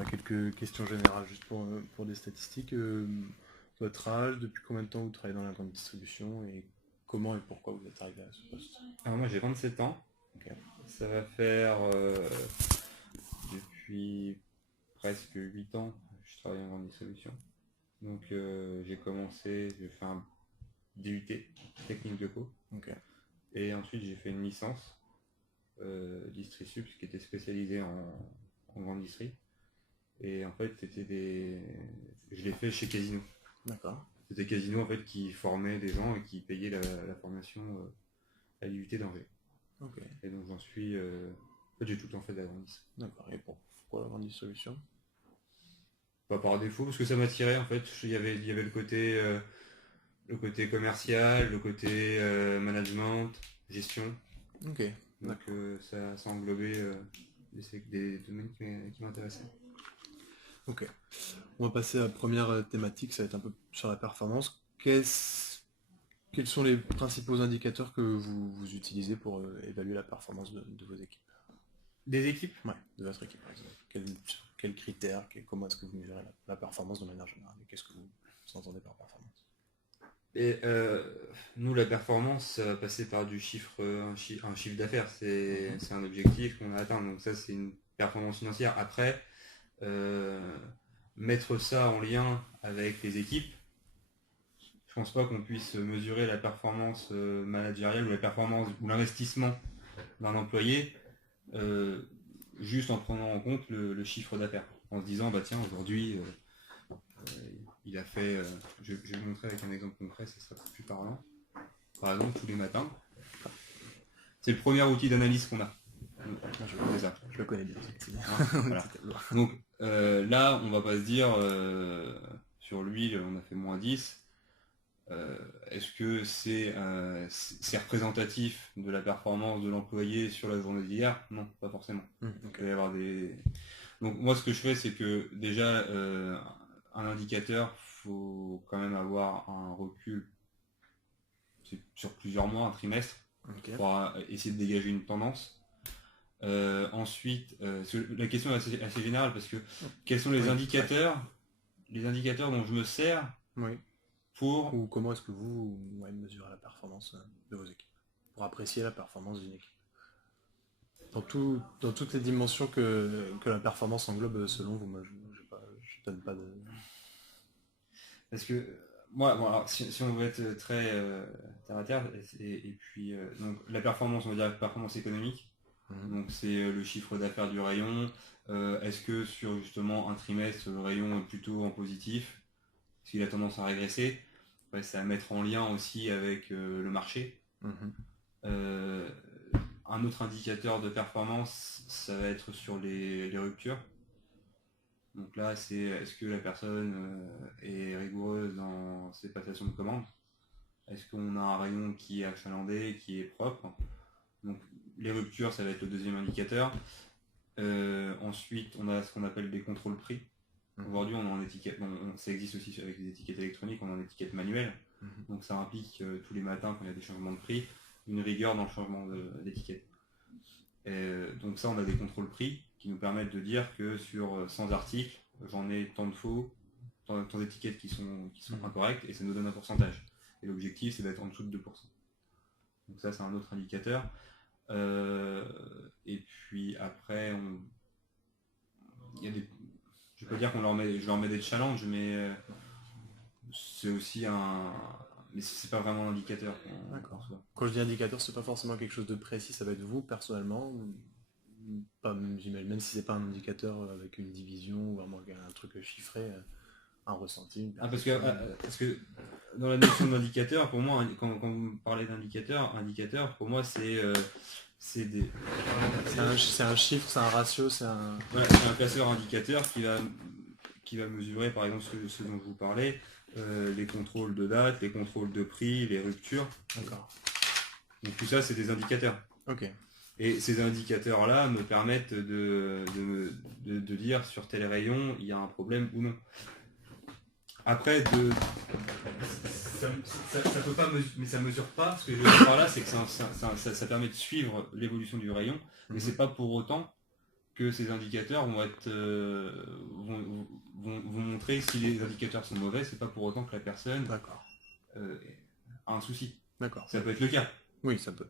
déjà quelques questions générales juste pour des statistiques. Votre âge, depuis combien de temps vous travaillez dans la grande distribution et comment et pourquoi vous êtes arrivé à ce poste? Alors moi j'ai 27 ans, Ok. ça va faire depuis presque 8 ans que je travaille en grande distribution. Donc j'ai fait un DUT, technique de co, Ok. et ensuite j'ai fait une licence Distri-Sup qui était spécialisée en grande distri. Et en fait je l'ai fait chez Casino. D'accord. C'était Casino en fait qui formait des gens et qui payait la formation à l'IUT d'Angers. Ok. Et donc j'en suis. En fait j'ai tout le temps fait de la grande distri. D'accord. Et pourquoi la grande distribution? Pas par défaut, parce que ça m'attirait en fait. Il y avait le côté commercial, le côté management, gestion. Ok. Donc ça englobait des domaines qui m'intéressaient. Ok. On va passer à la première thématique, ça va être un peu sur la performance. Quels sont les principaux indicateurs que vous utilisez pour évaluer la performance de vos équipes? Des équipes? Ouais, de votre équipe par exemple. Quels critères, comment est-ce que vous mesurez la performance de manière générale? Et qu'est-ce que vous entendez par performance? Et nous, la performance, ça va passer par un chiffre d'affaires. C'est un objectif qu'on a atteint. Donc ça, c'est une performance financière. Après, mettre ça en lien avec les équipes, je pense pas qu'on puisse mesurer la performance managériale ou la performance ou l'investissement d'un employé juste en prenant en compte le chiffre d'affaires. En se disant, bah tiens, aujourd'hui, il a fait, je vais vous montrer avec un exemple concret, ça sera plus parlant. Par exemple, tous les matins, c'est le premier outil d'analyse qu'on a. Je le connais bien, effectivement. Voilà. Donc là, on va pas se dire, sur l'huile, on a fait moins 10. Est-ce que c'est représentatif de la performance de l'employé sur la journée d'hier? Non, pas forcément. Okay. Il peut y avoir des... Donc moi, ce que je fais, c'est que déjà, un indicateur, faut quand même avoir un recul sur plusieurs mois, un trimestre, okay, pour essayer de dégager une tendance. Ensuite, la question est assez générale parce que quels sont les indicateurs dont je me sers pour... Ou comment est-ce que vous mesurez la performance de vos équipes, pour apprécier la performance d'une équipe dans toutes les dimensions que la performance englobe selon vous? Moi, je donne pas de... Parce que moi, bon, alors, si on veut être très terre à terre, et puis donc la performance, on va dire la performance économique, donc c'est le chiffre d'affaires du rayon. Est-ce que sur justement un trimestre, le rayon est plutôt en positif? Est-ce qu'il a tendance à régresser? Ouais, c'est à mettre en lien aussi avec le marché. Un autre indicateur de performance, ça va être sur les ruptures. Donc là, c'est est-ce que la personne est rigoureuse dans ses passations de commandes? Est-ce qu'on a un rayon qui est achalandé, qui est propre? Donc les ruptures, ça va être le deuxième indicateur. Ensuite, on a ce qu'on appelle des contrôles prix. Aujourd'hui, on est en étiquette, ça existe aussi avec les étiquettes électroniques, on est en étiquette manuelle. Donc ça implique tous les matins, quand il y a des changements de prix, une rigueur dans le changement d'étiquette. Donc ça, on a des contrôles prix qui nous permettent de dire que sur 100 articles, j'en ai tant de faux, tant d'étiquettes qui sont incorrectes, et ça nous donne un pourcentage. Et l'objectif, c'est d'être en dessous de 2%. Donc ça, c'est un autre indicateur. Et puis après, il y a des... Je peux dire je leur mets des challenges, mais c'est aussi mais c'est pas vraiment un indicateur. D'accord. Quand je dis indicateur, c'est pas forcément quelque chose de précis, ça va être vous personnellement, j'imagine, même si c'est pas un indicateur avec une division ou vraiment un truc chiffré, un ressenti. Parce que dans la notion d'indicateur, pour moi, quand vous me parlez d'indicateur, pour moi c'est un chiffre, c'est un ratio, c'est un... Voilà, c'est un classeur indicateur qui va mesurer par exemple ce dont je vous parlais, les contrôles de date, les contrôles de prix, les ruptures. D'accord. Donc tout ça, c'est des indicateurs. Ok. Et ces indicateurs-là me permettent de dire sur tel rayon, il y a un problème ou non. Après, ça peut pas mais ça mesure pas. Ce que je veux dire par là, c'est que ça permet de suivre l'évolution du rayon, mais c'est pas pour autant que ces indicateurs vont être vont montrer si les indicateurs sont mauvais, c'est pas pour autant que la personne D'accord. a un souci. D'accord. Ça peut être le cas. Oui, ça peut.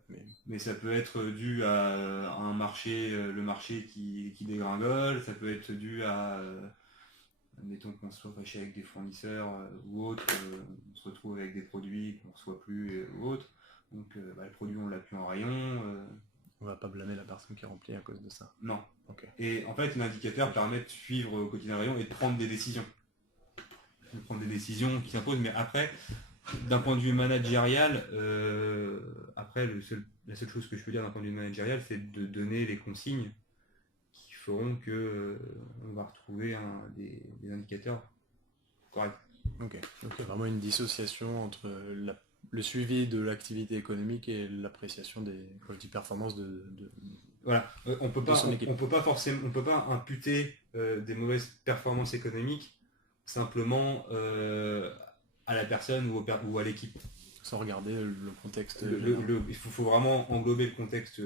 Mais ça peut être dû à un marché, le marché qui dégringole, ça peut être dû à, admettons qu'on soit fâché avec des fournisseurs ou autres, on se retrouve avec des produits qu'on ne reçoit plus ou autres, donc le produit on l'a plus en rayon. On va pas blâmer la personne qui remplit à cause de ça. Non. Ok. Et en fait l'indicateur permet de suivre au quotidien le rayon et de prendre des décisions. De prendre des décisions qui s'imposent, mais après, d'un point de vue managérial, après la seule chose que je peux dire d'un point de vue managérial, c'est de donner les consignes qui feront que on va retrouver des indicateurs corrects. Ok. Donc il y a vraiment une dissociation entre le suivi de l'activité économique et l'appréciation des, quand je dis performance Voilà, on peut de pas, son équipe. on peut pas forcément, on peut pas imputer des mauvaises performances économiques simplement à la personne ou à l'équipe. Sans regarder le contexte. Il faut vraiment englober le contexte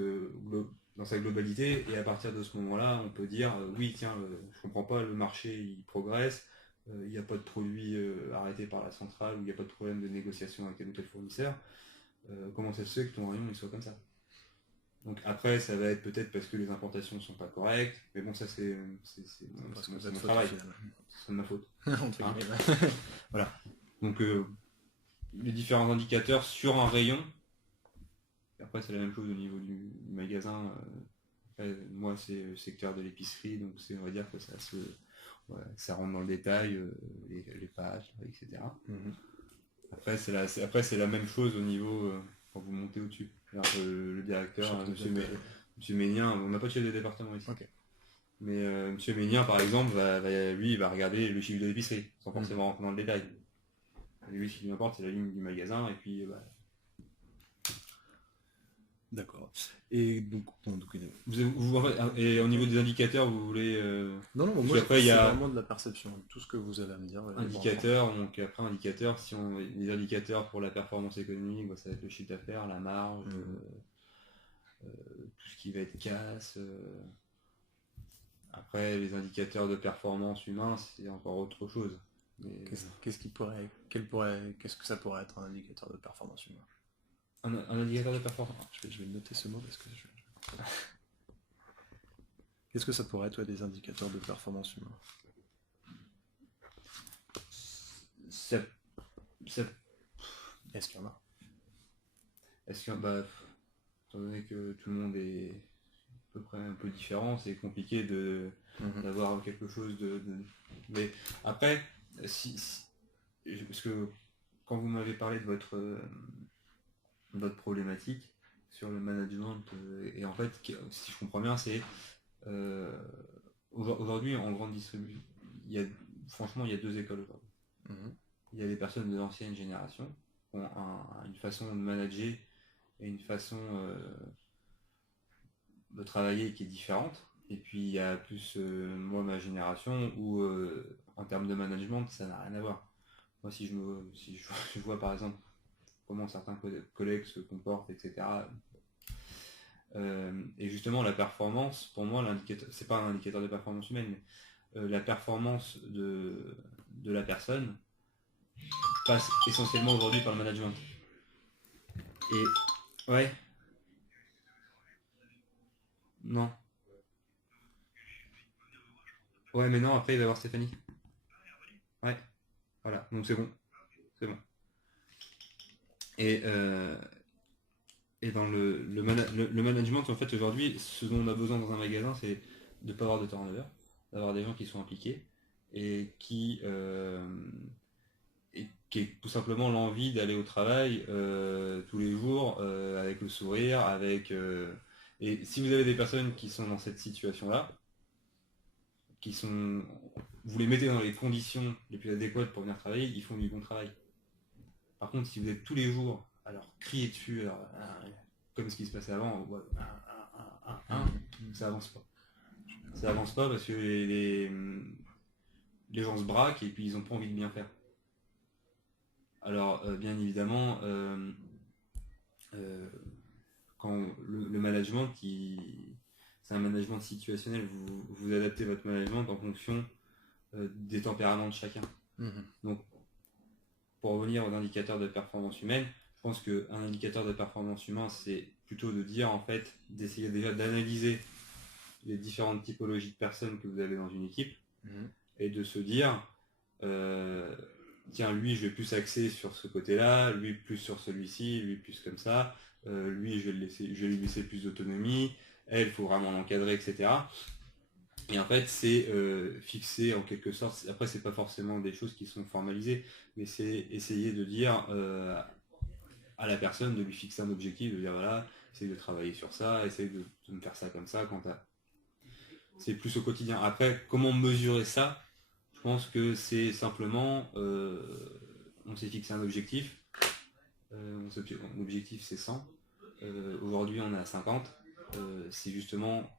dans sa globalité, et à partir de ce moment-là, on peut dire oui, tiens, je comprends pas, le marché il progresse, il n'y a pas de produit arrêté par la centrale, ou il n'y a pas de problème de négociation avec tel ou tel fournisseur, comment ça se fait que ton rayon il soit comme ça? Donc après, ça va être peut-être parce que les importations sont pas correctes, mais bon, ça c'est mon travail, c'est de ma faute. Voilà. Donc les différents indicateurs sur un rayon. Et après, c'est la même chose au niveau du magasin. Moi, c'est le secteur de l'épicerie, donc on va dire que ça rentre dans le détail, les pages, etc. Après, c'est la même chose au niveau quand vous montez au-dessus. Le directeur, monsieur Ménien, on n'a pas de chef de département ici. Okay. Mais monsieur Ménien, par exemple, lui, il va regarder le chiffre de l'épicerie, sans forcément rentrer dans le détail. Et lui, ce qui lui importe, c'est la ligne du magasin, et puis D'accord. Et donc, et au niveau des indicateurs, vous voulez... Non, moi, après, c'est vraiment de la perception. Tout ce que vous avez à me dire. Indicateurs, donc après indicateur, les indicateurs pour la performance économique, ça va être le chiffre d'affaires, la marge, tout ce qui va être casse. Après, les indicateurs de performance humain, c'est encore autre chose. Qu'est-ce que ça pourrait être un indicateur de performance humain? Un indicateur de performance. Je vais noter ce mot parce que Qu'est-ce que ça pourrait être, des indicateurs de performance humain? Est-ce qu'il y en a? Étant donné que tout le monde est à peu près un peu différent, c'est compliqué d'avoir quelque chose de... Mais après, parce que quand vous m'avez parlé de votre problématique sur le management, et en fait, si je comprends bien, c'est aujourd'hui en grande distribution, franchement, il y a deux écoles aujourd'hui. Il y a les personnes de l'ancienne génération qui ont une façon de manager et une façon de travailler qui est différente. Et puis il y a plus moi, ma génération, où en termes de management, ça n'a rien à voir. Moi, si je vois par exemple comment certains collègues se comportent, etc. Et justement, la performance, pour moi, l'indicateur, c'est pas un indicateur de performance humaine, mais la performance de la personne passe essentiellement aujourd'hui par le management. Et ouais. Non. Ouais, mais non, après il va y avoir Stéphanie. Ouais. Voilà, donc c'est bon. C'est bon. Et dans le management, en fait, aujourd'hui, ce dont on a besoin dans un magasin, c'est de ne pas avoir de turnover, d'avoir des gens qui sont impliqués et qui est tout simplement l'envie d'aller au travail tous les jours avec le sourire, et si vous avez des personnes qui sont dans cette situation-là, vous les mettez dans les conditions les plus adéquates pour venir travailler, ils font du bon travail. Par contre, si vous êtes tous les jours à leur crier dessus, comme ce qui se passait avant, ça avance pas. Ça avance pas parce que les gens se braquent et puis ils ont pas envie de bien faire. Alors, bien évidemment, quand le management, c'est un management situationnel. Vous adaptez votre management en fonction des tempéraments de chacun. Donc, pour revenir aux indicateurs de performance humaine, je pense qu'un indicateur de performance humaine, c'est plutôt de dire, en fait, d'essayer déjà d'analyser les différentes typologies de personnes que vous avez dans une équipe et de se dire, tiens, lui, je vais plus axer sur ce côté-là, lui plus sur celui-ci, lui plus comme ça, lui, je vais lui laisser plus d'autonomie, elle, il faut vraiment l'encadrer, etc. Et en fait, c'est fixé en quelque sorte. Après, c'est pas forcément des choses qui sont formalisées, mais c'est essayer de dire à la personne, de lui fixer un objectif, de dire voilà, essaye de travailler sur ça, essaye de me faire ça comme ça. C'est plus au quotidien. Après, comment mesurer ça? Je pense que c'est simplement, on s'est fixé un objectif. L'objectif c'est 100. Aujourd'hui, on est à 50. C'est justement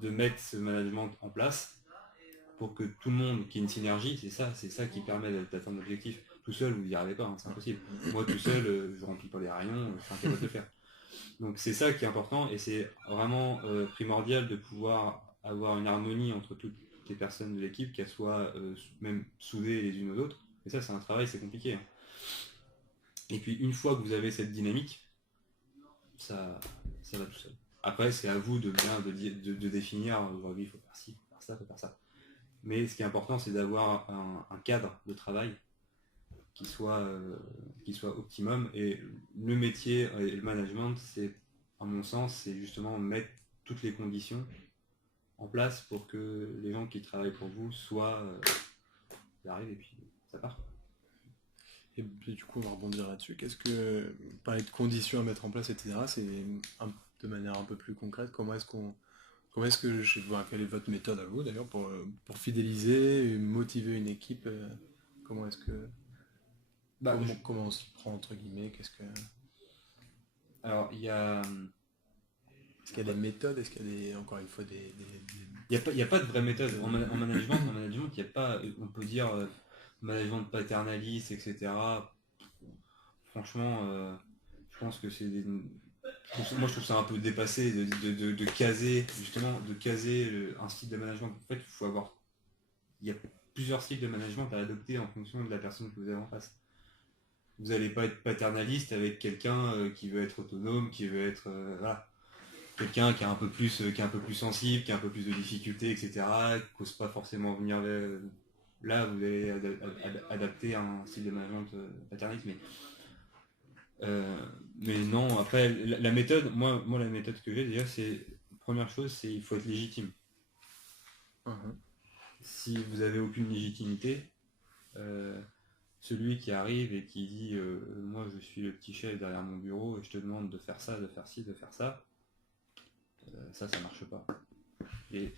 de mettre ce management en place pour que tout le monde, qui ait une synergie, c'est ça qui permet d'atteindre l'objectif. Tout seul, vous n'y arrivez pas, hein, c'est impossible. Moi, tout seul, je remplis pas les rayons, je suis incapable de le faire. Donc c'est ça qui est important, et c'est vraiment primordial de pouvoir avoir une harmonie entre toutes les personnes de l'équipe, qu'elles soient même soudées les unes aux autres. Et ça, c'est un travail, c'est compliqué. Hein. Et puis une fois que vous avez cette dynamique, ça va tout seul. Après, c'est à vous de bien de définir, aujourd'hui, il faut faire ci, il faut faire ça, il faut faire ça. Mais ce qui est important, c'est d'avoir un cadre de travail qui soit optimum. Et le métier et le management, c'est, à mon sens, c'est justement mettre toutes les conditions en place pour que les gens qui travaillent pour vous soient arrivent et puis ça part. Et puis, du coup, on va rebondir là-dessus. Qu'est-ce que, parler de conditions à mettre en place, etc., c'est de manière un peu plus concrète, comment est-ce que, je sais pas, quelle est votre méthode à vous d'ailleurs pour fidéliser et motiver une équipe, comment est-ce que, comment on s'y prend entre guillemets, Alors, il y a... Est-ce qu'il y a des méthodes, est-ce qu'il y a encore une fois Il n'y a pas de vraie méthode. En management, il n'y a pas, on peut dire management paternaliste, etc. Franchement, je pense que c'est moi je trouve ça un peu dépassé de caser, justement, un style de management. En fait, il y a plusieurs styles de management à adopter en fonction de la personne que vous avez en face. Vous n'allez pas être paternaliste avec quelqu'un qui veut être autonome, qui veut être voilà, quelqu'un qui est un peu plus sensible, qui a un peu plus de difficultés, etc., qui n'ose pas forcément venir vers... Là, vous allez adapter un style de management paternaliste, mais non, après, la méthode, moi, la méthode que j'ai déjà, c'est, première chose, c'est il faut être légitime. Si vous n'avez aucune légitimité, celui qui arrive et qui dit moi je suis le petit chef derrière mon bureau et je te demande de faire ça, de faire ci, de faire ça, ça marche pas. Et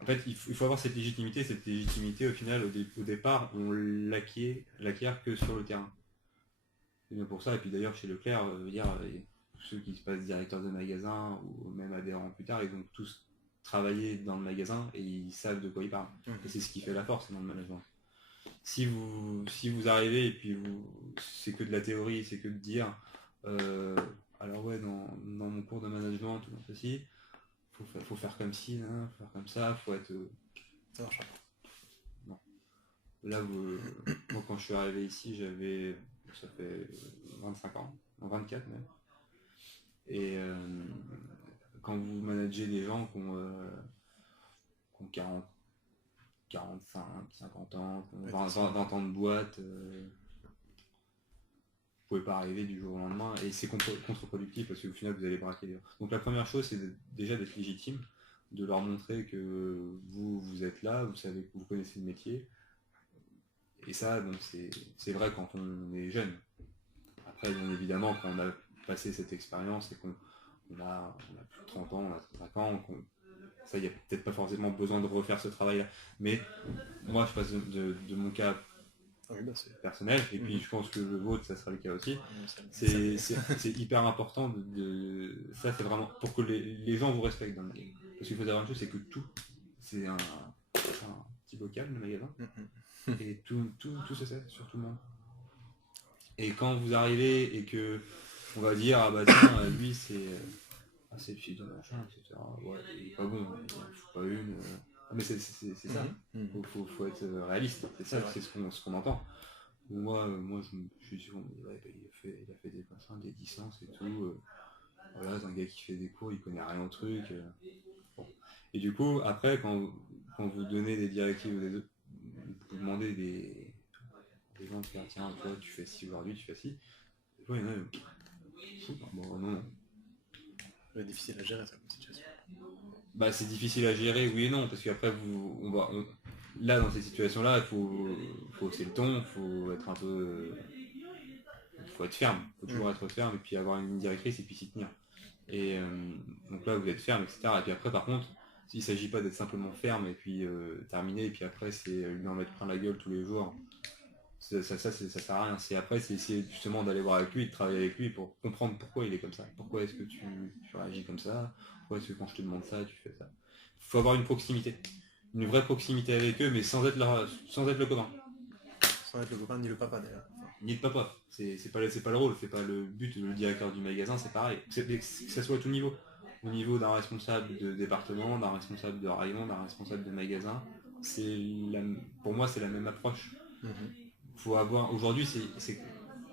en fait, il faut avoir cette légitimité au final, au départ, on l'acquiert que sur le terrain. C'est bien pour ça, et puis d'ailleurs chez Leclerc, ceux qui se passent directeurs de magasin ou même adhérents plus tard, ils ont tous travaillé dans le magasin et ils savent de quoi ils parlent. Et c'est ce qui fait la force dans le management. Si vous arrivez et puis c'est que de la théorie, c'est que de dire alors ouais, dans mon cours de management, tout ceci, faut faire comme ci, hein, faut faire comme ça, faut être... Ça marche pas. Non. Là, moi quand je suis arrivé ici, ça fait 25 ans, 24 même. Et quand vous managez des gens qui ont 40, 45, 50 ans, 20 ans de boîte, vous pouvez pas arriver du jour au lendemain, et c'est contre-productif parce qu'au final vous allez braquer les gens. Donc la première chose, c'est déjà d'être légitime, de leur montrer que vous êtes là, vous savez que vous connaissez le métier. Et ça, donc c'est vrai quand on est jeune. Après, bien évidemment, quand on a passé cette expérience et qu'on a plus de 30 ans, on a 35 ans, ça, il n'y a peut-être pas forcément besoin de refaire ce travail-là. Mais moi, je passe de mon cas personnel, et puis je pense que le vôtre, ça sera le cas aussi. C'est hyper important ça, c'est vraiment pour que les gens vous respectent dans le magasin. Parce qu'il faut savoir une chose, c'est que tout, c'est un petit bocal, le magasin. Et tout se sait sur tout le monde. Et quand vous arrivez et que on va dire ah bah tiens lui c'est c'est le fils de machin, etc. Ouais, il est pas bon, il en fout pas une. Mais c'est ça. Faut être réaliste, c'est ça, c'est ce qu'on entend. Moi je suis sûr, ouais, il a fait des machins, des licences et tout. Voilà, c'est un gars qui fait des cours, il connaît rien au truc. Bon. Et du coup, après, quand vous donnez des directives vous demandez des gens de faire tiens, toi tu fais ci aujourd'hui, tu fais ci. Des fois, il y en a, bon, non. C'est difficile à gérer ça comme situation. Bah, c'est difficile à gérer, oui et non, parce qu'après, là, dans cette situation-là, faut hausser le ton, faut être un peu. Faut être ferme, faut toujours être ferme, et puis avoir une ligne directrice et puis s'y tenir. Et donc là, vous êtes ferme, etc. Et puis après, par contre, il ne s'agit pas d'être simplement ferme et puis terminé, et puis après, c'est lui en mettre plein la gueule tous les jours. Ça sert à rien. C'est essayer justement d'aller voir avec lui, de travailler avec lui pour comprendre pourquoi il est comme ça. Pourquoi est-ce que tu réagis comme ça? Pourquoi est-ce que quand je te demande ça, tu fais ça? Il faut avoir une proximité. Une vraie proximité avec eux, mais sans être le copain. Sans être le copain ni le papa d'ailleurs. Ni le papa. C'est pas le rôle, c'est pas le but. Le directeur du magasin, c'est pareil. Que ça soit à tout niveau. Au niveau d'un responsable de département, d'un responsable de rayon, d'un responsable de magasin, pour moi, c'est la même approche. Faut avoir aujourd'hui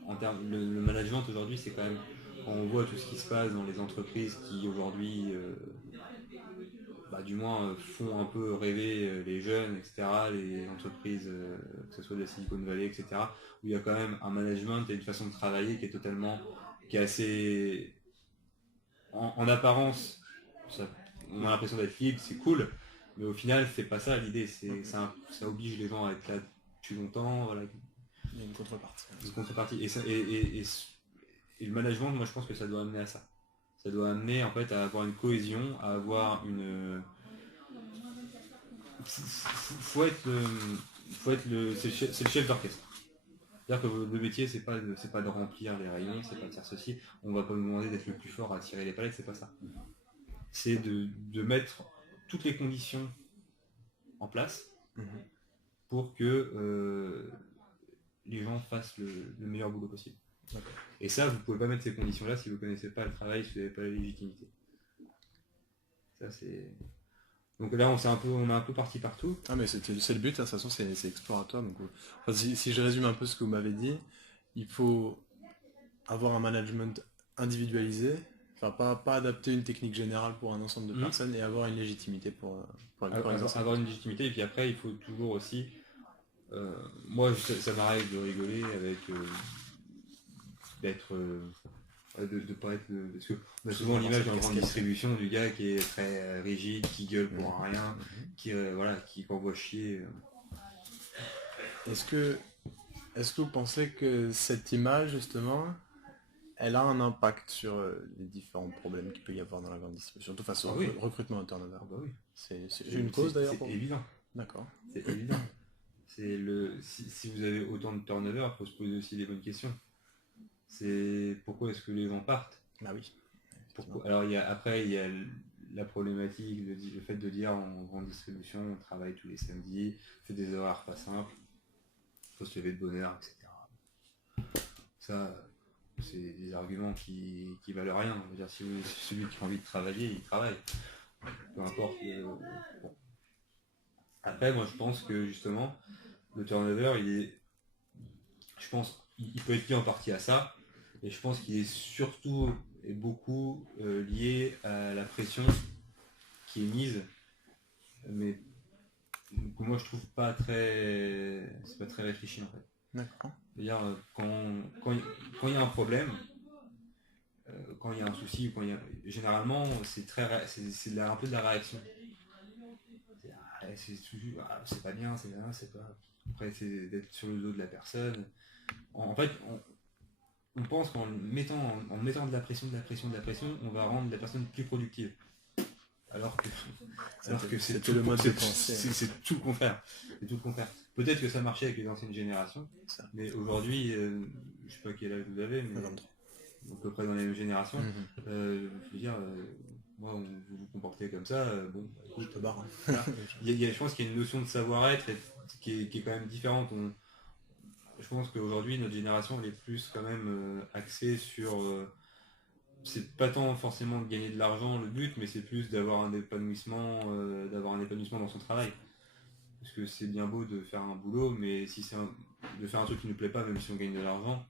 en termes le management aujourd'hui c'est quand même quand on voit tout ce qui se passe dans les entreprises qui aujourd'hui du moins font un peu rêver les jeunes, etc., les entreprises que ce soit de la Silicon Valley, etc., où il y a quand même un management et une façon de travailler qui est assez en apparence on a l'impression d'être libre, c'est cool, mais au final c'est pas ça l'idée, ça oblige les gens à être là depuis longtemps, voilà. Il y a une contrepartie. Une contrepartie. Et le management, moi je pense que ça doit amener à ça. Ça doit amener en fait à avoir une cohésion, à avoir une. Faut être c'est le chef d'orchestre. C'est-à-dire que le métier, c'est pas de remplir les rayons, c'est pas de faire ceci. On va pas nous demander d'être le plus fort à tirer les palettes, c'est pas ça. C'est de mettre toutes les conditions en place pour que les gens fassent le meilleur boulot possible. Et ça, vous pouvez pas mettre ces conditions-là si vous connaissez pas le travail, si vous n'avez pas la légitimité. Ça, c'est... Donc là, on est un peu parti partout. Ah, mais c'est le but, hein, de toute façon, c'est exploratoire. Donc, si je résume un peu ce que vous m'avez dit, il faut avoir un management individualisé, enfin pas adapter une technique générale pour un ensemble de personnes et avoir une légitimité pour avoir une légitimité. Et puis après, il faut toujours aussi... moi, ça m'arrive de rigoler avec... d'être... de pas être parce qu'on a souvent l'image dans la grande distribution du gars qui est très rigide, qui gueule pour rien, qui envoie chier. Est-ce que vous pensez que cette image justement elle a un impact sur les différents problèmes qu'il peut y avoir dans la grande distribution, surtout face au recrutement en turnover? Oui. C'est une cause d'ailleurs pour vous? C'est évident. D'accord. C'est évident. Si vous avez autant de turnover, il faut se poser aussi les bonnes questions. C'est pourquoi est-ce que les gens partent? Ah oui. Alors il y a la problématique, le fait de dire en grande distribution, on travaille tous les samedis, on fait des horaires pas simples, il faut se lever de bonne heure, etc. Ça, c'est des arguments qui valent rien. Je veux dire, si celui qui a envie de travailler, il travaille. Peu importe. Bon. Après, moi je pense que justement, le turnover, il peut être lié en partie à ça. Et je pense qu'il est surtout et beaucoup lié à la pression qui est mise, mais que moi je trouve c'est pas très réfléchi en fait. D'accord. C'est-à-dire quand il y a un problème, quand il y a un souci, généralement c'est un peu de la réaction. C'est pas bien, c'est pas. Après c'est d'être sur le dos de la personne. En fait, on pense qu'en mettant de la pression, on va rendre la personne plus productive. Alors que c'est tout le mode de pensée. C'est tout le contraire. Peut-être que ça marchait avec les anciennes générations, mais aujourd'hui, je sais pas quel âge vous avez, mais à peu près dans les mêmes générations, je veux dire, moi, vous vous comportez comme ça, bon, je te barre. Je pense qu'il y a une notion de savoir-être qui est quand même différente. Je pense qu'aujourd'hui, notre génération, elle est plus quand même axée sur c'est pas tant forcément de gagner de l'argent le but, mais c'est plus d'avoir un épanouissement, dans son travail. Parce que c'est bien beau de faire un boulot, mais si de faire un truc qui nous plaît pas, même si on gagne de l'argent,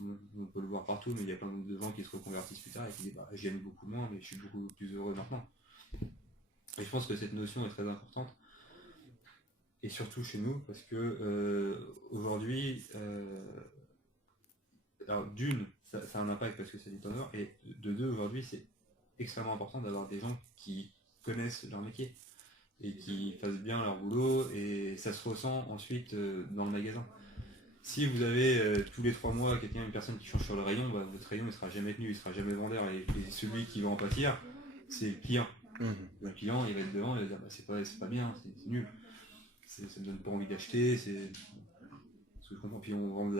on peut le voir partout, mais il y a plein de gens qui se reconvertissent plus tard et qui disent bah, je gagne beaucoup moins, mais je suis beaucoup plus heureux maintenant. Et je pense que cette notion est très importante. Et surtout chez nous, parce que aujourd'hui, alors d'une, ça a un impact parce que c'est du turnover, et de deux, aujourd'hui, c'est extrêmement important d'avoir des gens qui connaissent leur métier et qui fassent bien leur boulot, et ça se ressent ensuite dans le magasin. Si vous avez tous les 3 mois une personne qui change sur le rayon, bah, votre rayon ne sera jamais tenu, il ne sera jamais vendeur, et celui qui va en pâtir, c'est le client. Le client, il va être devant, il va dire bah, c'est pas bien, c'est nul. Ça me donne pas envie d'acheter, c'est. Ce que je comprends, puis on vend de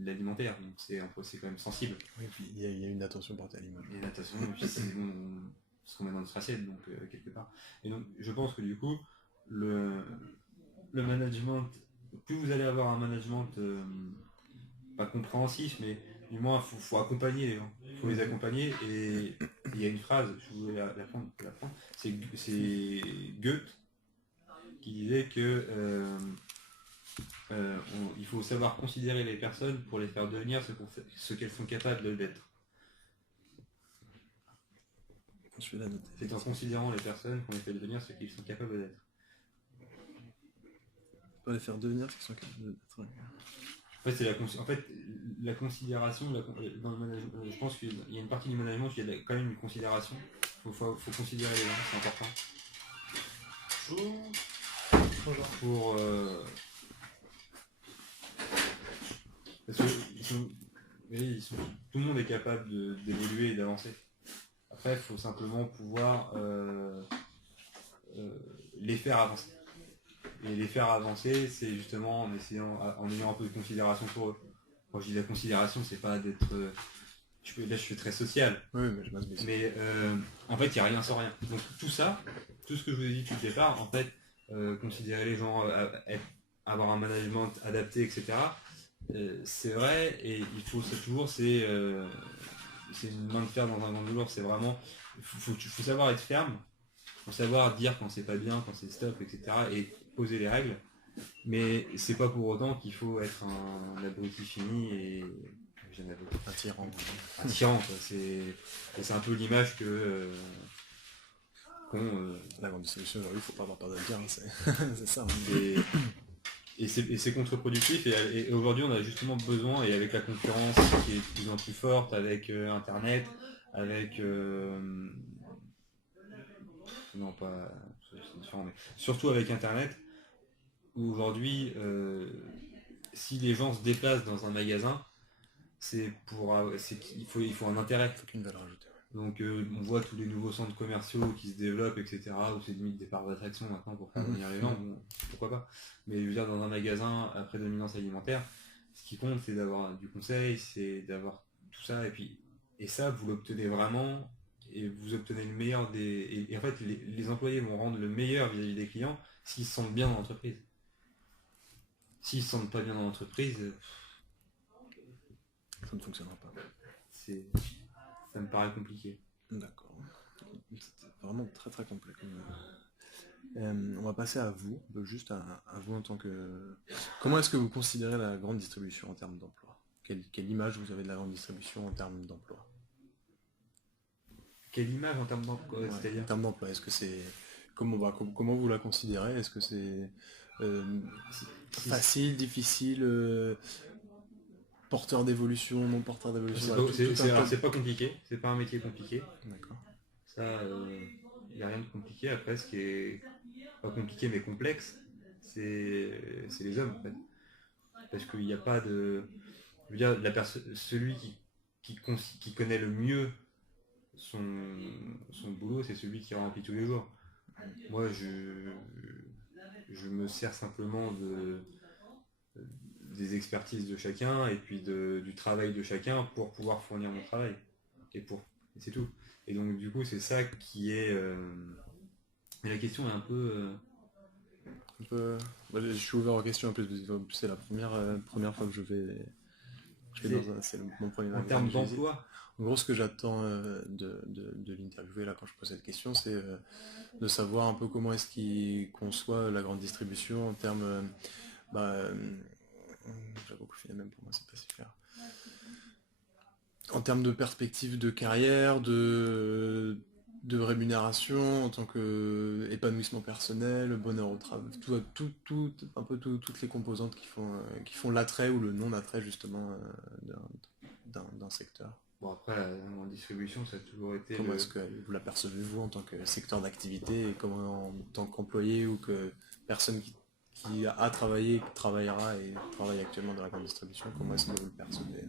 l'alimentaire, donc c'est quand même sensible. Oui, puis il y a une attention portée à l'image. Et l'attention, puis c'est bon, ce qu'on met dans notre assiette, donc quelque part. Et donc je pense que du coup, le management, plus vous allez avoir un management pas compréhensif, mais du moins il faut accompagner les gens. Il faut les accompagner, et il y a une phrase, je voulais la prendre, c'est Goethe qui disait que il faut savoir considérer les personnes pour les faire devenir ce qu'elles sont capables d'être. C'est en considérant les personnes qu'on les fait devenir ce qu'ils sont capables d'être. Pour les faire devenir ce qu'ils sont capables d'être. En fait, la considération, dans le management, je pense qu'il y a une partie du management où il y a quand même une considération. Il faut considérer les gens, c'est important. Pour parce que tout le monde est capable d'évoluer et d'avancer. Après, il faut simplement pouvoir les faire avancer. Et les faire avancer, c'est justement en ayant un peu de considération pour eux. Quand je dis la considération, c'est pas d'être. Là, je suis très social. Oui, mais je m'asse bien. Mais en fait, il n'y a rien sans rien. Donc tout ça, tout ce que je vous ai dit depuis le départ, en fait, considérer les gens, avoir un management adapté, etc. C'est vrai, et il faut ça toujours, c'est une main de fer dans un gant de velours. C'est vraiment, faut savoir être ferme, faut savoir dire quand c'est pas bien, quand c'est stop, etc. et poser les règles. Mais c'est pas pour autant qu'il faut être un abruti fini et un tyran. Un tyran, quoi. C'est un peu l'image que la grande distribution aujourd'hui, il faut pas avoir peur de le dire, hein, c'est ça. Et c'est contre-productif, et aujourd'hui on a justement besoin, et avec la concurrence qui est de plus en plus forte, avec internet, avec non pas c'est différent, mais surtout avec internet, où aujourd'hui si les gens se déplacent dans un magasin, c'est qu'il faut un intérêt. Il faut qu'une valeur ajoutée. Donc on voit tous les nouveaux centres commerciaux qui se développent, etc. où c'est limite des parcs d'attraction maintenant pour faire venir les gens, bon, pourquoi pas. Mais je veux dire, dans un magasin à prédominance alimentaire, ce qui compte c'est d'avoir du conseil, c'est d'avoir tout ça, et ça vous l'obtenez vraiment, et vous obtenez le meilleur des. Et en fait les employés vont rendre le meilleur vis-à-vis des clients s'ils se sentent bien dans l'entreprise. S'ils se sentent pas bien dans l'entreprise, ça ne fonctionnera pas. Ça me paraît compliqué. D'accord. C'est vraiment très très complet. On va passer à vous, juste à vous en tant que... Comment est-ce que vous considérez la grande distribution en termes d'emploi ? Quelle image vous avez de la grande distribution en termes d'emploi ? Quelle image en termes d'emploi, c'est-à-dire ? En termes d'emploi, est-ce que c'est... Comment vous la considérez ? Est-ce que c'est facile, difficile porteur d'évolution, non porteur d'évolution? C'est pas compliqué, c'est pas un métier compliqué. D'accord. Ça, il n'y a rien de compliqué. Après, ce qui est pas compliqué mais complexe, c'est les hommes en fait. Parce qu'il n'y a pas de... Je veux dire, celui qui connaît le mieux son boulot, c'est celui qui remplit tous les jours. Moi, je me sers simplement des expertises de chacun, et puis du travail de chacun pour pouvoir fournir mon travail. Et c'est tout. Et donc du coup c'est ça qui est... Mais la question est un peu... Je suis ouvert aux questions en plus, c'est la première fois que je vais C'est mon premier En magasin termes que je visite. d'emploi, En gros, ce que j'attends de l'interviewer là quand je pose cette question, c'est de savoir un peu comment est-ce qu'il conçoit la grande distribution en termes, bah, j'avoue qu'au final même pour moi c'est pas si clair. En termes de perspective de carrière, de rémunération, en tant que épanouissement personnel, bonheur au travail, un peu toutes les composantes qui font l'attrait ou le non-attrait justement d'un secteur. bon après en distribution ça a toujours été Comment le... est-ce que vous l'apercevez-vous en tant que secteur d'activité et comment en tant qu'employé ou que personne qui a travaillé, qui travaillera et travaille actuellement dans la grande distribution, comment est-ce que vous le percevez?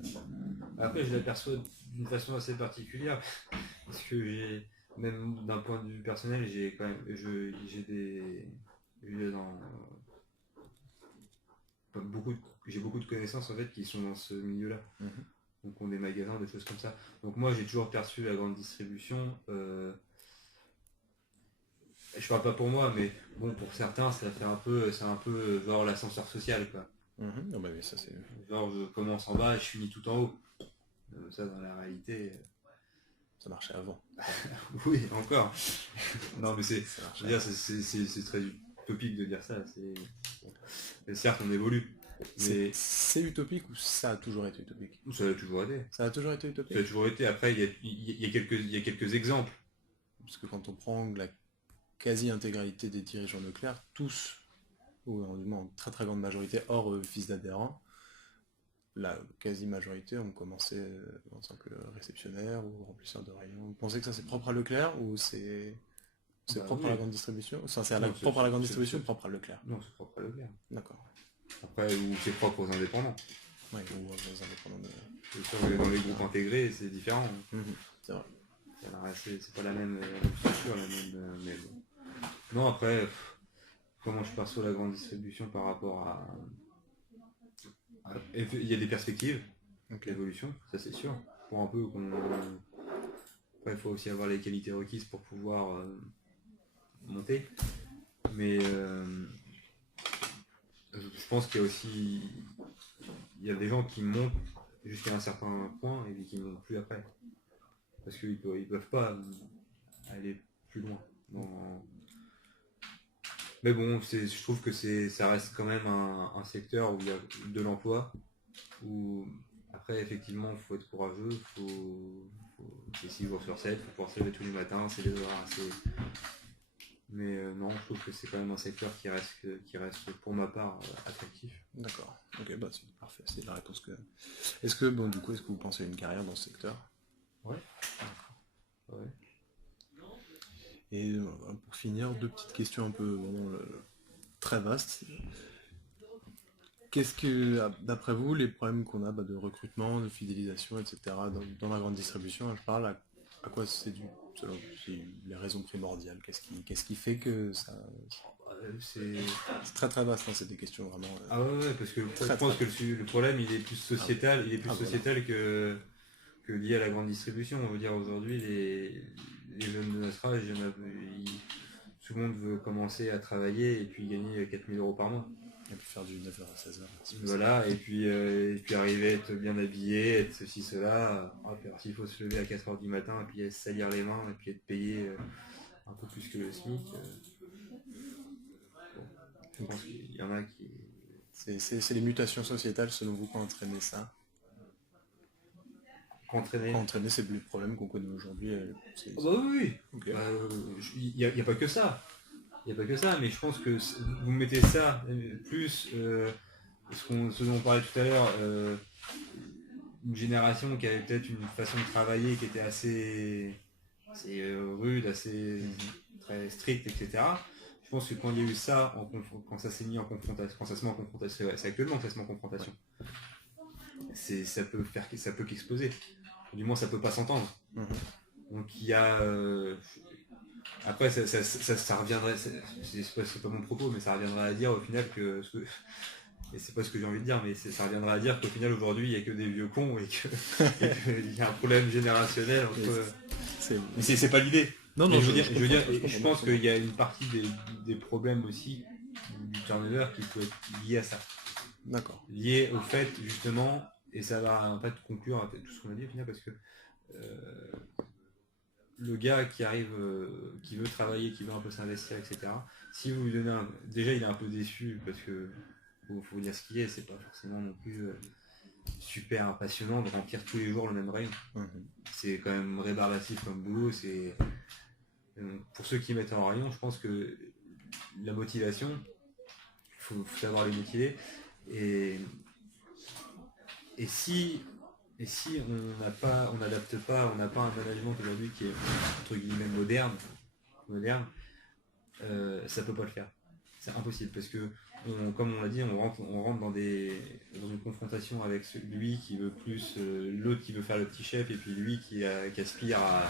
Après je l'aperçois d'une façon assez particulière, parce que j'ai, même d'un point de vue personnel, j'ai quand même, j'ai dans, j'ai beaucoup de connaissances en fait qui sont dans ce milieu-là. Mhm. Donc ont des magasins, des choses comme ça. Donc moi j'ai toujours perçu la grande distribution, je parle pas pour moi, mais bon pour certains ça fait un peu, c'est un peu genre l'ascenseur social quoi. Mhm. Non, bah oui, ça c'est... Genre je commence en bas et je finis tout en haut. Ça dans la réalité. Ça marchait avant. Oui, encore. Non mais c'est, Ça je marchait veux dire, avant. c'est très utopique de dire ça. Et certes on évolue, mais C'est utopique ou ça a toujours été utopique? ça a toujours été. Ça a toujours été Ça a utopique? toujours été. Après il y a quelques exemples. Parce que quand on prend la quasi-intégralité des dirigeants Leclerc, tous, ou du moins en très très grande majorité, hors fils d'adhérents, la quasi-majorité ont commencé en tant que réceptionnaire ou remplisseur de rayon. Vous pensez que ça c'est propre à Leclerc ou c'est Bah propre à oui. la grande distribution? Enfin, c'est Non, propre à la grande distribution ou propre à Leclerc? non, c'est propre à Leclerc. D'accord. Après, ou c'est propre aux indépendants. Ouais, ou aux indépendants de... C'est sûr que dans les groupes intégrés, c'est différent. Mhm, c'est vrai. C'est pas la même structure, la même. Mais bon. Non, après, comment je perçois la grande distribution par rapport il y a des perspectives Ok. d'évolution, ça c'est sûr. Pour un peu qu'on. Après, il faut aussi avoir les qualités requises pour pouvoir monter. Mais je pense qu'il y a aussi. Il y a des gens qui montent jusqu'à un certain point et qui ne montent plus après. Parce qu'ils peuvent pas aller plus loin. Mais bon, je trouve que ça reste quand même un secteur où il y a de l'emploi, où après effectivement il faut être courageux, c'est 6 jours sur 7, il faut pouvoir se lever tous les matins, c'est des horaires assez... Mais non, je trouve que c'est quand même un secteur qui reste pour ma part attractif. D'accord. Ok, bah c'est parfait, c'est la réponse que... Est-ce que, bon, du coup, est-ce que vous pensez à une carrière dans ce secteur? Ouais. Ouais. Et pour finir, deux petites questions un peu très vastes. Qu'est-ce que, d'après vous, les problèmes qu'on a de recrutement, de fidélisation, etc., dans la grande distribution, je parle, à quoi c'est dû, selon vous, c'est les raisons primordiales? Qu'est-ce qui fait que ça... C'est très très vaste, hein, c'est des questions vraiment... Ah ouais, parce que je très, pense très... que le problème il est plus sociétal, Voilà. que lié à la grande distribution. On veut dire aujourd'hui les jeunes de notre âge, tout le monde veut commencer à travailler et puis gagner 4000 euros par mois. Et puis faire du 9h à 16h. Voilà, et puis arriver à être bien habillé, être ceci, cela. Alors s'il faut se lever à 4h du matin et puis salir les mains et puis être payé un peu plus que le SMIC. Je pense qu'il y en a qui... C'est les mutations sociétales, selon vous, qui ont entraîné ça? Entraîner. Qui ont entraîné ces problèmes qu'on connaît aujourd'hui? Oh bah oui, okay. Il n'y a pas que ça. Il n'y a pas que ça, mais je pense que vous mettez ça, plus ce dont on parlait tout à l'heure, une génération qui avait peut-être une façon de travailler qui était assez rude, assez très stricte, etc. Je pense que quand il y a eu ça, quand ça s'est mis en confrontation, quand ça se met en confrontation, c'est actuellement que ça se met en confrontation. Ça peut qu'exploser. Du moins, ça peut pas s'entendre. Donc il y a... après, ça reviendrait... C'est pas mon propos, mais ça reviendrait à dire au final que... Et c'est pas ce que j'ai envie de dire, mais ça reviendra à dire qu'au final, aujourd'hui, il n'y a que des vieux cons et qu'il y a un problème générationnel entre... Mais c'est pas l'idée. Non, non, je pense qu'il y a une partie des problèmes aussi du turnover qui peut être lié à ça. D'accord. Lié au fait, justement, et ça va en fait conclure à tout ce qu'on a dit au final, parce que le gars qui arrive, qui veut travailler, qui veut un peu s'investir, etc. Si vous lui donnez déjà il est un peu déçu parce que faut dire ce qu'il est, c'est pas forcément non plus super passionnant de remplir tous les jours le même rayon. C'est quand même rébarbatif comme boulot. C'est pour ceux qui mettent en rayon, je pense que la motivation, faut savoir les motiver. Et si on n'adapte pas, on n'a pas un management aujourd'hui qui est entre guillemets moderne, ça peut pas le faire. C'est impossible parce que, comme on l'a dit, on rentre dans une confrontation avec lui qui veut plus, l'autre qui veut faire le petit chef, et puis lui qui aspire à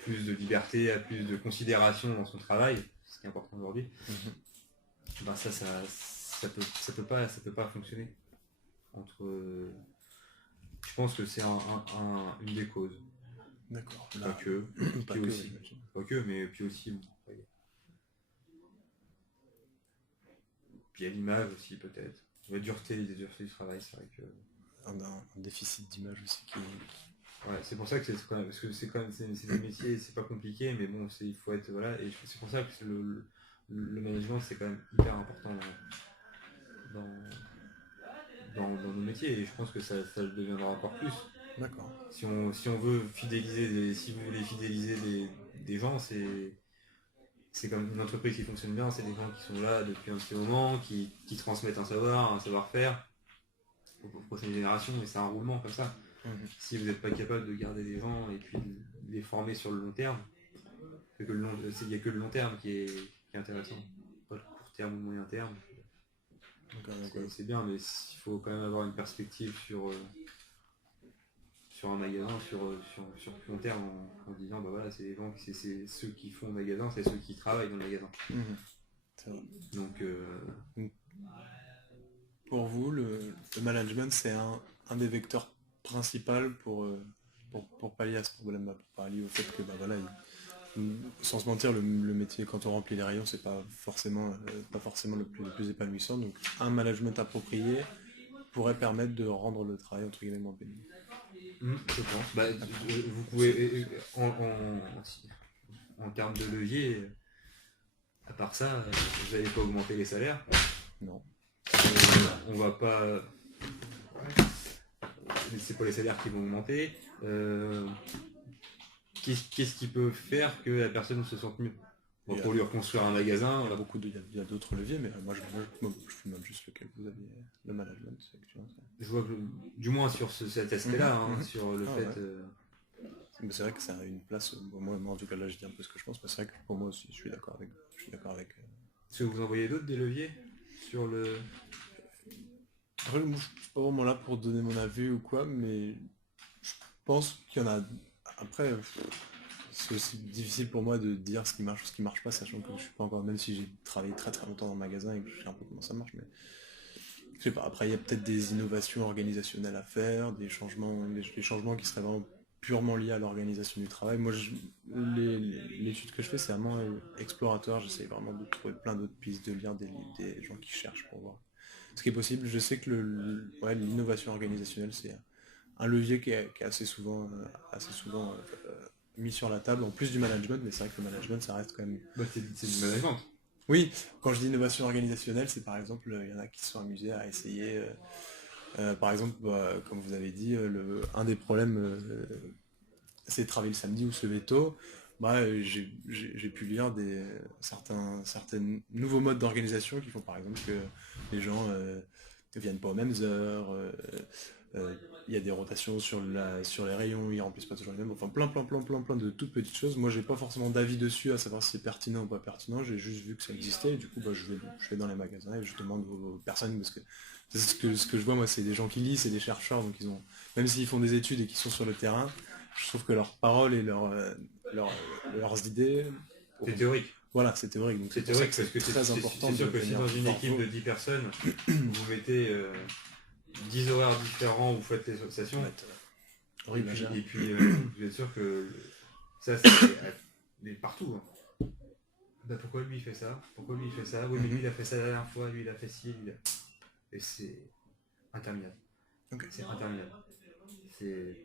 plus de liberté, à plus de considération dans son travail, ce qui est important aujourd'hui. Ben ça peut pas fonctionner. Je pense que c'est une des causes. D'accord. Pas que, mais puis aussi. Puis à l'image aussi peut-être. La dureté du travail, c'est vrai que. Un déficit d'image aussi qui. Ouais, c'est pour ça que c'est quand même, parce que c'est des métiers, c'est pas compliqué, mais bon, il faut être, voilà, et c'est pour ça que le management c'est quand même hyper important dans nos métiers, et je pense que ça le deviendra encore plus. D'accord. Si on veut fidéliser, si vous voulez fidéliser des gens, c'est comme une entreprise qui fonctionne bien, c'est des gens qui sont là depuis un petit moment, qui transmettent un savoir-faire aux prochaines générations, et c'est un roulement comme ça. Si vous n'êtes pas capable de garder des gens et puis de les former sur le long terme, il n'y a que le long terme qui est intéressant, pas le court terme ou le moyen terme. C'est bien, mais il faut quand même avoir une perspective sur un magasin, sur plus long terme, en disant bah voilà, c'est les gens, c'est ceux qui font le magasin, c'est ceux qui travaillent dans le magasin. C'est vrai. Donc pour vous, le management, c'est un des vecteurs principaux pour pallier à ce problème, pour pallier au fait que bah voilà, sans se mentir, le métier quand on remplit les rayons, c'est pas forcément le plus épanouissant. Donc un management approprié pourrait permettre de rendre le travail entre guillemets moins pénible. Je pense. Bah, vous pouvez, en termes de levier, à part ça, vous n'allez pas augmenter les salaires. Non. On va pas. C'est pas les salaires qui vont augmenter. Qu'est-ce qui peut faire que la personne se sente mieux? Pour lui reconstruire un magasin. Il y a d'autres leviers, mais moi je fais même juste lequel vous aviez, le management. Je vois que, du moins sur cet aspect-là, sur le fait. Ouais. Mais c'est vrai que ça a une place. Moi en tout cas là je dis un peu ce que je pense, mais c'est vrai que pour moi aussi je suis d'accord avec. Est-ce que vous en voyez d'autres des leviers sur le. Après, moi, je suis pas vraiment là pour donner mon avis ou quoi, mais je pense qu'il y en a. Après, c'est aussi difficile pour moi de dire ce qui marche ou ce qui marche pas, sachant que je suis pas encore, même si j'ai travaillé très très longtemps dans le magasin et que je sais un peu comment ça marche, mais je sais pas. Après, il y a peut-être des innovations organisationnelles à faire, des changements qui seraient vraiment purement liés à l'organisation du travail. Moi, l'étude que je fais, c'est vraiment exploratoire. J'essaie vraiment de trouver plein d'autres pistes, de lire des gens qui cherchent pour voir ce qui est possible. Je sais que l'innovation organisationnelle, c'est un levier qui est assez souvent mis sur la table, en plus du management, mais c'est vrai que le management, ça reste quand même. C'est du management. Oui, quand je dis innovation organisationnelle, c'est par exemple, il y en a qui se sont amusés à essayer, par exemple, comme vous avez dit, un des problèmes, c'est de travailler le samedi ou se lever tôt. J'ai pu lire certains nouveaux modes d'organisation qui font par exemple que les gens ne viennent pas aux mêmes heures, il y a des rotations sur les rayons, ils remplissent pas toujours les mêmes, enfin plein de toutes petites choses. Moi j'ai pas forcément d'avis dessus à savoir si c'est pertinent ou pas pertinent, j'ai juste vu que ça existait et du coup je vais dans les magasins et je demande aux personnes, parce que ce que je vois moi, c'est des gens qui lisent, c'est des chercheurs, donc même s'ils font des études et qu'ils sont sur le terrain, je trouve que leurs paroles et leurs idées. C'est théorique. Voilà, c'est théorique. Donc c'est théorique parce que c'est très important. C'est sûr que si dans une équipe de 10 personnes, vous mettez 10 horaires différents, vous faites les associations. Et puis vous êtes sûr que ça, c'est partout. Bah, pourquoi lui il fait ça? Pourquoi lui il fait ça? Oui, mais lui il a fait ça la dernière fois, lui il a fait ci, et c'est interminable. Ok. C'est interminable. C'est...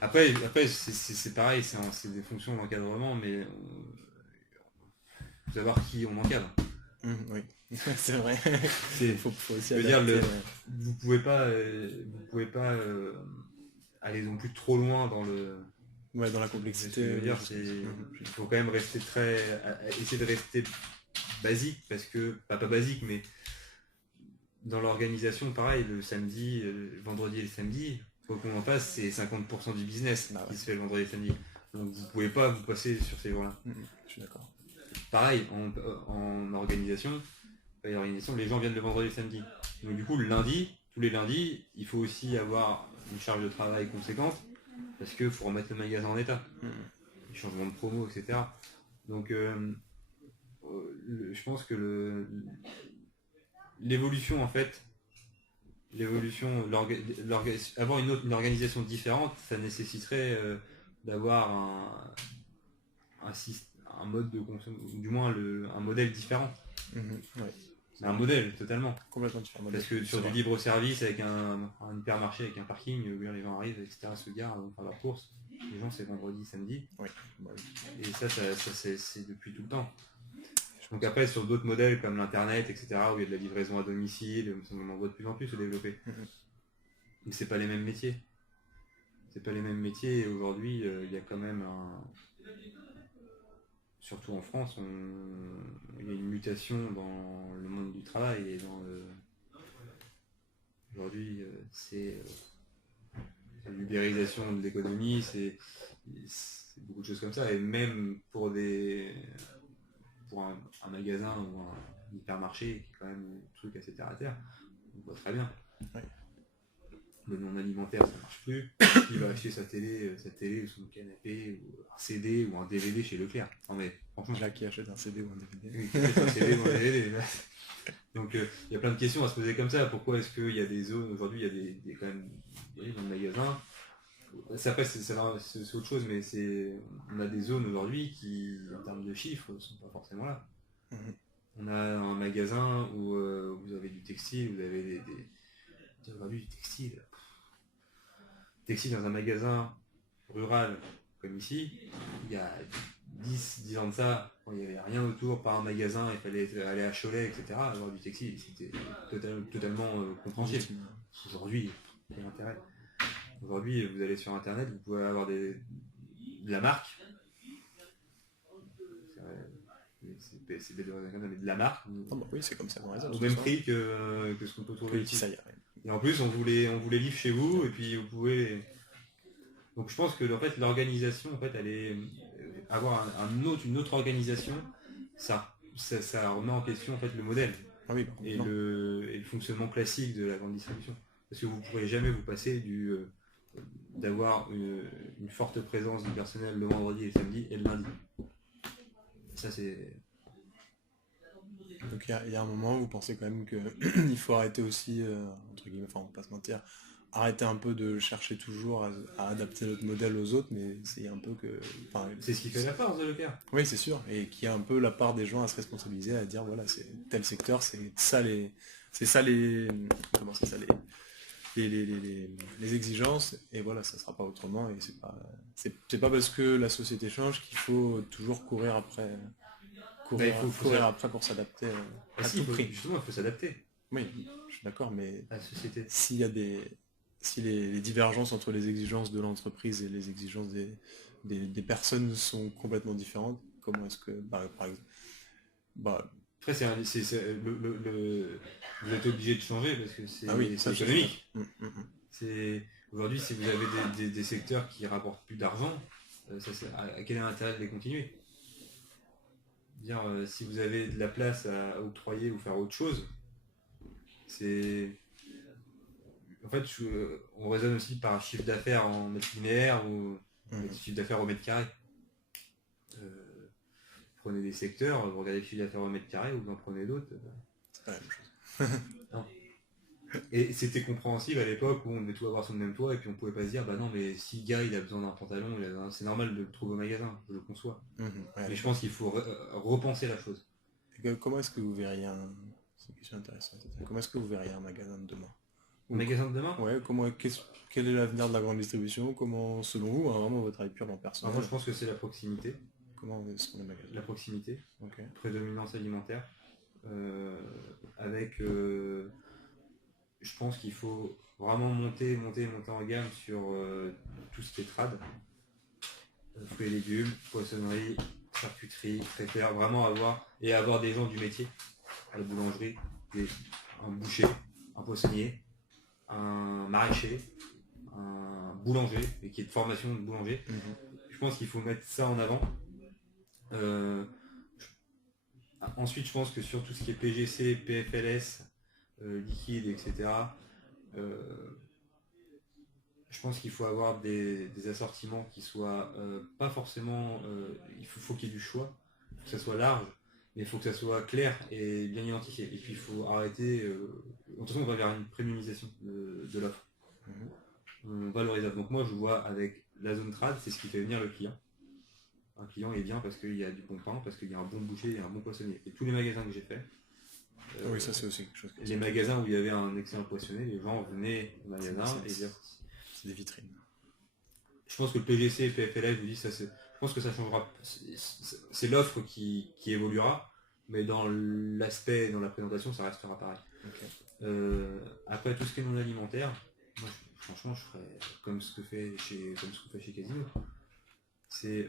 Après c'est pareil, c'est des fonctions d'encadrement, mais faut savoir qui on encadre. Oui, c'est vrai. C'est, Faut aussi je veux dire, adapter. vous pouvez pas aller non plus trop loin dans le. Ouais, dans la Ce que complexité. je veux dire, des choses c'est, comme ça. il faut quand même rester essayer de rester basique, parce que, pas basique, mais dans l'organisation, pareil, le samedi, le vendredi et le samedi, quoi qu'on en passe, c'est 50% du business Bah ouais. qui se fait le vendredi et le samedi. Donc vous pouvez pas vous passer sur ces jours-là. Je suis d'accord. Pareil, en organisation, les gens viennent le vendredi et le samedi. Donc du coup, le lundi, tous les lundis, il faut aussi avoir une charge de travail conséquente, parce qu'il faut remettre le magasin en état. Les changements de promo, etc. Donc je pense que l'évolution, en fait, avoir une organisation différente, ça nécessiterait d'avoir un mode de consommation, du moins un modèle différent. Ouais. Un modèle, totalement. Complètement différent. Parce que sur du libre service, avec un hypermarché, avec un parking, où les gens arrivent, etc., se garent, vont faire leurs courses. Les gens, c'est vendredi, samedi. Oui. Et ça c'est depuis tout le temps. Donc après, sur d'autres modèles comme l'Internet, etc., où il y a de la livraison à domicile, on en voit de plus en plus se développer. Mais c'est pas les mêmes métiers. C'est pas les mêmes métiers, et aujourd'hui, il y a quand même surtout en France, il y a une mutation dans le monde du travail, et aujourd'hui, c'est l'ubérisation de l'économie, c'est beaucoup de choses comme ça, et même pour un magasin ou un hypermarché, qui est quand même un truc assez terre à terre, on voit très bien. Ouais. Le non alimentaire, ça marche plus. Il va acheter sa télé ou son canapé, ou un CD ou un DVD chez Leclerc. Non mais franchement. Là qui achète un CD ou un DVD. Oui, qui achète un CD ou un DVD. Donc il y a plein de questions à se poser comme ça. Pourquoi est-ce qu'il y a des zones, aujourd'hui il y a quand même dans le magasin. Après c'est autre chose, mais on a des zones aujourd'hui qui, en termes de chiffres, ne sont pas forcément là. On a un magasin où vous avez du textile, vous avez aujourd'hui du textile. Textile dans un magasin rural comme ici, il y a 10 ans de ça, quand il n'y avait rien autour, par un magasin, il fallait aller à Cholet, etc., avoir du textile, c'était totalement compréhensible. Aujourd'hui, quel intérêt? Aujourd'hui, vous allez sur internet, vous pouvez avoir de la marque, c'est bête de raison comme ça, mais de la marque, oui, c'est comme ça qu'on raisonne. au même prix que ce qu'on peut trouver ici. Et en plus, on vous les livre chez vous, et puis vous pouvez. Donc je pense que en fait, l'organisation, en fait, elle est avoir une autre organisation, ça remet en question en fait le modèle et le fonctionnement classique de la grande distribution. Parce que vous ne pourrez jamais vous passer d'avoir une forte présence du personnel le vendredi et le samedi et le lundi. Ça c'est. Donc il y a un moment où vous pensez quand même qu'il faut arrêter aussi, entre guillemets, enfin on va pas se mentir, arrêter un peu de chercher toujours à adapter notre modèle aux autres, mais c'est un peu que... C'est ce qui fait la force de Leclerc. Oui, c'est sûr, et qu'il y a un peu la part des gens à se responsabiliser, à dire voilà, c'est tel secteur, c'est ça les exigences, et voilà, ça sera pas autrement, et c'est pas parce que la société change qu'il faut toujours courir après pour s'adapter à tout prix. Justement, il faut s'adapter. Oui, je suis d'accord, mais à la société. Si les divergences entre les exigences de l'entreprise et les exigences des personnes sont complètement différentes, comment est-ce que, par exemple, après, vous êtes obligé de changer parce que c'est économique. Aujourd'hui, si vous avez des secteurs qui rapportent plus d'argent, quel est l'intérêt de les continuer? Si vous avez de la place à octroyer ou faire autre chose, en fait, on raisonne aussi par chiffre d'affaires en mètre linéaire ou chiffre d'affaires au mètre carré. Prenez des secteurs, vous regardez le chiffre d'affaires au mètre carré, ou vous en prenez d'autres. C'est pas la même chose. Non. Et c'était compréhensible à l'époque où on devait tout avoir sur le même toit, et puis on pouvait pas se dire, bah non, mais si Gary il a besoin d'un pantalon, c'est normal de le trouver au magasin, je le conçois. Mais je pense qu'il faut repenser la chose. Et comment est-ce que vous verriez c'est une question intéressante. Comment est-ce que vous verriez un magasin de demain? Magasin de demain? Ouais, quel est l'avenir de la grande distribution? Comment, selon vous, hein, vraiment votre avis purement personnel, Moi je pense que c'est la proximité. comment sont les magasins? La proximité, Ok. prédominance alimentaire. Avec je pense qu'il faut vraiment monter en gamme sur tout ce qui est trad. Fruits et légumes, poissonnerie, charcuterie, traiteur, vraiment avoir des gens du métier, à la boulangerie, un boucher, un poissonnier, un maraîcher, un boulanger, et qui est de formation de boulanger. Je pense qu'il faut mettre ça en avant. Euh, Ensuite, je pense que sur tout ce qui est PGC, PFLS, liquide, etc., je pense qu'il faut avoir des assortiments qui soient pas forcément... il faut qu'il y ait du choix, que ça soit large, mais il faut que ça soit clair et bien identifié. Et puis il faut arrêter... de toute façon, on va vers une premiumisation de l'offre. Valorisable. Donc moi, je vois avec la zone trad, c'est ce qui fait venir le client. Un client est bien parce qu'il y a du bon pain, parce qu'il y a un bon boucher et un bon poissonnier. Et tous les magasins que j'ai fait, Oui, ça c'est aussi quelque chose. les magasins où il y avait un excellent poissonnier, les gens venaient au magasin et disaient... C'est des vitrines. Je pense que le PGC et le PFLS, je vous dis, je pense que ça changera. C'est l'offre qui évoluera, mais dans l'aspect, dans la présentation, ça restera pareil. Okay. Après, tout ce qui est non alimentaire, moi, franchement, je ferais comme ce que fait chez Casino. C'est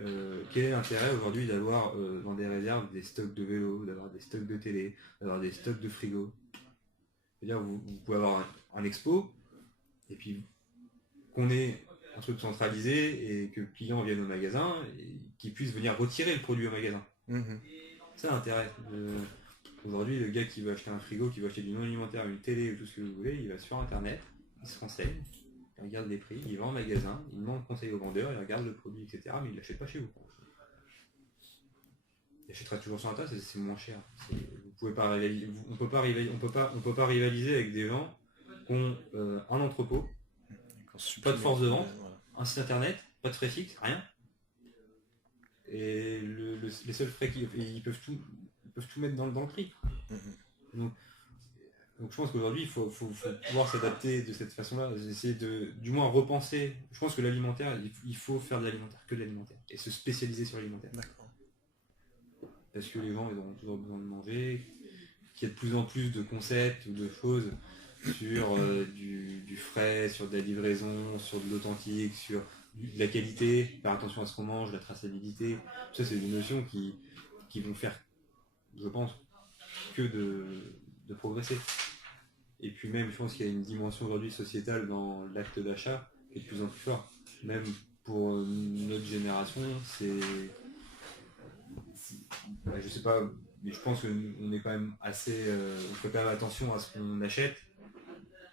quel est l'intérêt aujourd'hui d'avoir dans des réserves des stocks de vélos, d'avoir des stocks de télé, d'avoir des stocks de frigo. C'est-à-dire vous pouvez avoir un expo, et puis qu'on ait un truc centralisé et que le client vienne au magasin et qu'il puisse venir retirer le produit au magasin. C'est l'intérêt. Aujourd'hui, le gars qui veut acheter un frigo, qui veut acheter du non alimentaire, une télé ou tout ce que vous voulez, il va sur internet, il se renseigne, il regarde les prix, il va en magasin, il demande conseil au vendeur, il regarde le produit, etc. Mais il ne l'achète pas chez vous. Il achètera toujours sur internet, c'est moins cher. Vous pouvez pas rivaliser, on peut pas rivaliser avec des gens qui ont un entrepôt, pas de force de vente, un site internet, pas de frais fixes, rien. Et les seuls frais ils peuvent tout mettre dans le prix. Donc je pense qu'aujourd'hui il faut pouvoir s'adapter de cette façon-là, essayer de du moins repenser. Je pense que l'alimentaire, il faut faire de l'alimentaire, que de l'alimentaire, et se spécialiser sur l'alimentaire. D'accord. Parce que les gens ils auront toujours besoin de manger, qu'il y a de plus en plus de concepts ou de choses sur du frais, sur de la livraison, sur de l'authentique, sur de la qualité, faire attention à ce qu'on mange, la traçabilité. Ça, c'est des notions qui vont faire, je pense, que de progresser. Et puis même, je pense qu'il y a une dimension aujourd'hui sociétale dans l'acte d'achat qui est de plus en plus fort. Même pour notre génération, je sais pas, mais je pense qu'on est quand même assez... on fait quand même attention à ce qu'on achète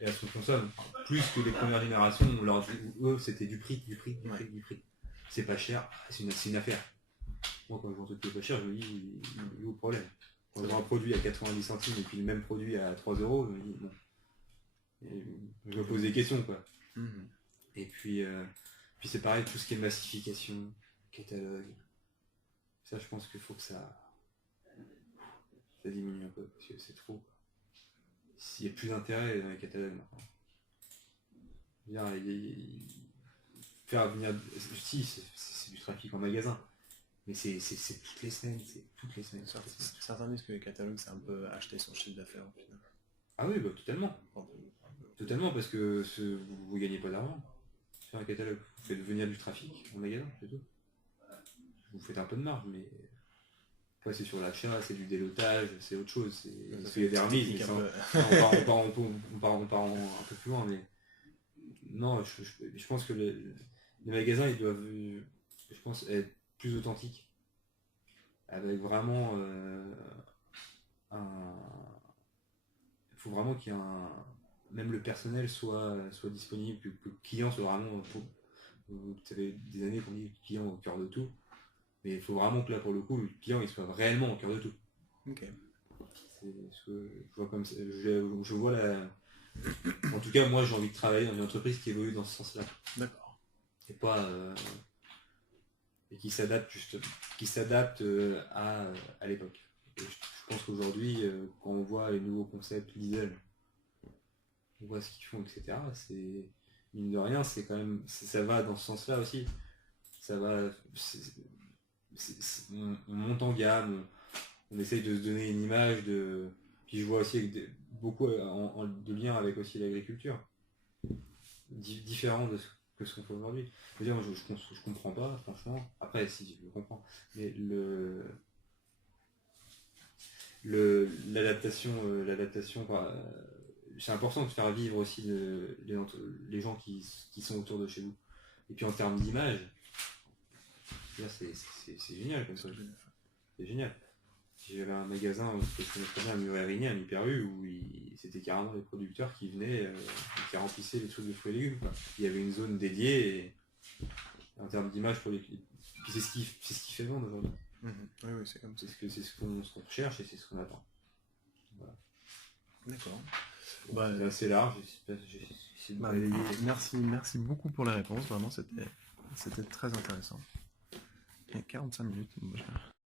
et à ce qu'on consomme. Plus que les premières générations, eux, c'était du prix. C'est pas cher, c'est une affaire. Moi, quand je vois un truc qui est pas cher, je me dis, il est où le problème? Quand je vois un produit à 90 centimes et puis le même produit à 3 euros, je me dis, bon. Et je me pose des questions, quoi. Et puis c'est pareil, tout ce qui est massification, catalogue. Ça, je pense qu'il faut que ça diminue un peu, parce que c'est trop. S'il y a plus d'intérêt dans les catalogues maintenant. Faire venir... Si, c'est du trafic en magasin. Mais c'est toutes les semaines, Certains disent que les catalogues, c'est un peu acheter son chiffre d'affaires au final. Ah oui, bah totalement. Totalement, parce que vous gagnez pas d'argent. Faire un catalogue, vous faites venir du trafic en magasin, c'est tout. Vous faites un peu de marge, mais... Après, c'est sur l'achat, c'est du délotage, c'est autre chose. Parce qu'il y a des remises, mais on part un peu plus loin, mais... Non, je pense que les magasins, ils doivent, je pense, être plus authentiques. Avec vraiment il faut vraiment qu'il y ait même le personnel soit disponible, que le client soit vraiment... Vous savez, des années qu'on dit le client au cœur de tout. Mais il faut vraiment que là, pour le coup, le client il soit réellement au cœur de tout. Ok. C'est ce que je vois comme ça. Je vois la... En tout cas, moi, j'ai envie de travailler dans une entreprise qui évolue dans ce sens-là. D'accord. Et pas... et qui s'adapte à l'époque. Et je pense qu'aujourd'hui, quand on voit les nouveaux concepts Lidl, on voit ce qu'ils font, etc. C'est, mine de rien, c'est quand même, ça va dans ce sens-là aussi. Ça va, on monte en gamme, on essaye de se donner une image de. Puis je vois aussi beaucoup de liens avec aussi l'agriculture, différent de ce qu'on fait aujourd'hui. Moi, je comprends pas, franchement. Après, si je le comprends, mais l'adaptation, c'est important de faire vivre aussi les gens qui sont autour de chez vous. Et puis en termes d'image, c'est génial comme ça. C'est génial. J'avais un magasin que je connais très bien à Muret-Rigny, à Hyper-U, où c'était carrément les producteurs qui venaient et qui remplissaient les trucs de fruits et légumes, quoi. Il y avait une zone dédiée et en termes d'image pour les. Puis c'est ce qui fait vendre aujourd'hui. Oui, c'est comme ça. C'est ce qu'on recherche et c'est ce qu'on attend. Voilà. D'accord. C'est assez large. Merci beaucoup pour la réponse. Vraiment, c'était très intéressant. Et 45 minutes.